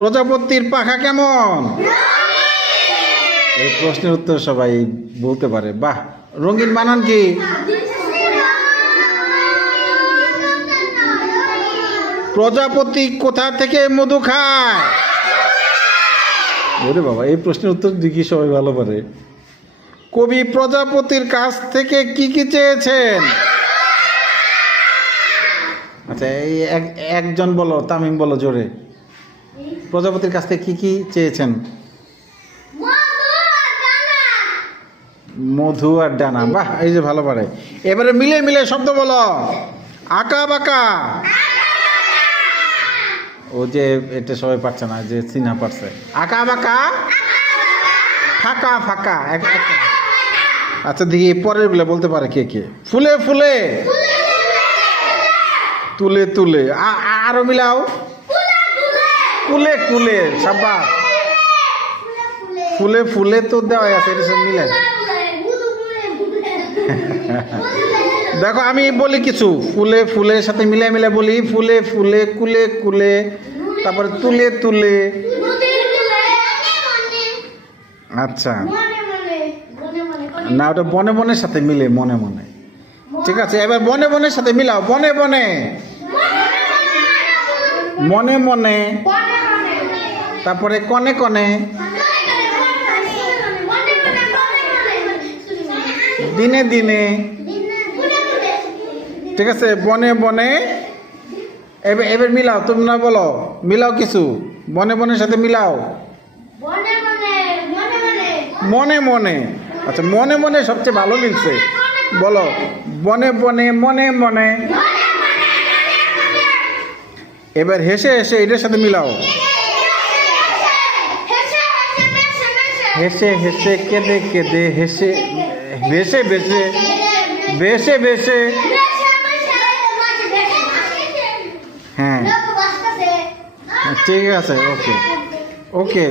প্রজাপতির পাখা কেমন? এই প্রশ্নের উত্তর সবাই বলতে পারে। বাহ, রঙিন বানান কি? প্রজাপতি কোথা থেকে মধু খায়? ওরে বাবা, এই প্রশ্নের উত্তর দিকে সবাই ভালো পারে। কবি প্রজাপতির কাছ থেকে কি কি চেয়েছেন? আচ্ছা, এই একজন বলো, তামিম বলো জোরে। প্রজাপতির কাছ থেকে কি কি চেয়েছেন? মধু আর ডানা। বাহ, এই যে ভালো পারে। এবারে মিলে মিলে শব্দ বলো। আঁকা বাঁকা। ও যে এটা সবাই পারছে না, যে সিনা পারছে। আঁকা বাঁকা, ফাঁকা ফাঁকা। আচ্ছা, দেখি পরের গুলো বলতে পারে কে কে। ফুলে ফুলে, তুলে তুলে। আরো মিলাও। কুলে কুলে। সাবাস। ফুলে ফুলে তো দেওয়া আছে, এটা সব মিলে। দেখো, আমি বলি কিছু। ফুলে ফুলের সাথে মিলে মিলে বলি। ফুলে ফুলে, কুলে কুলে, তারপরে তুলে তুলে। আচ্ছা, না, ওটা বনে বনের সাথে মিলে, মনে মনে। ঠিক আছে, এবার বনে বনের সাথে মিলাও। বনে বনে, মনে মনে, তারপরে কনে কনে, দিনে দিনে। ঠিক আছে, বনে বনে। এবার মিলাও, তুমি না বলো, মিলাও কিছু। বনে বনের সাথে মিলাও। মনে মনে। আচ্ছা, মনে মনে সবচেয়ে ভালো মিলছে। বলো, বনে বনে, মনে মনে। এবার হেসে হেসে, এটার সাথে মিলাও। হেসে হেসে, কেঁদে কেঁদে, হেসে ভেসে ভেসে, ভেসে ভেসে। হ্যাঁ, ঠিক আছে, ওকে ওকে।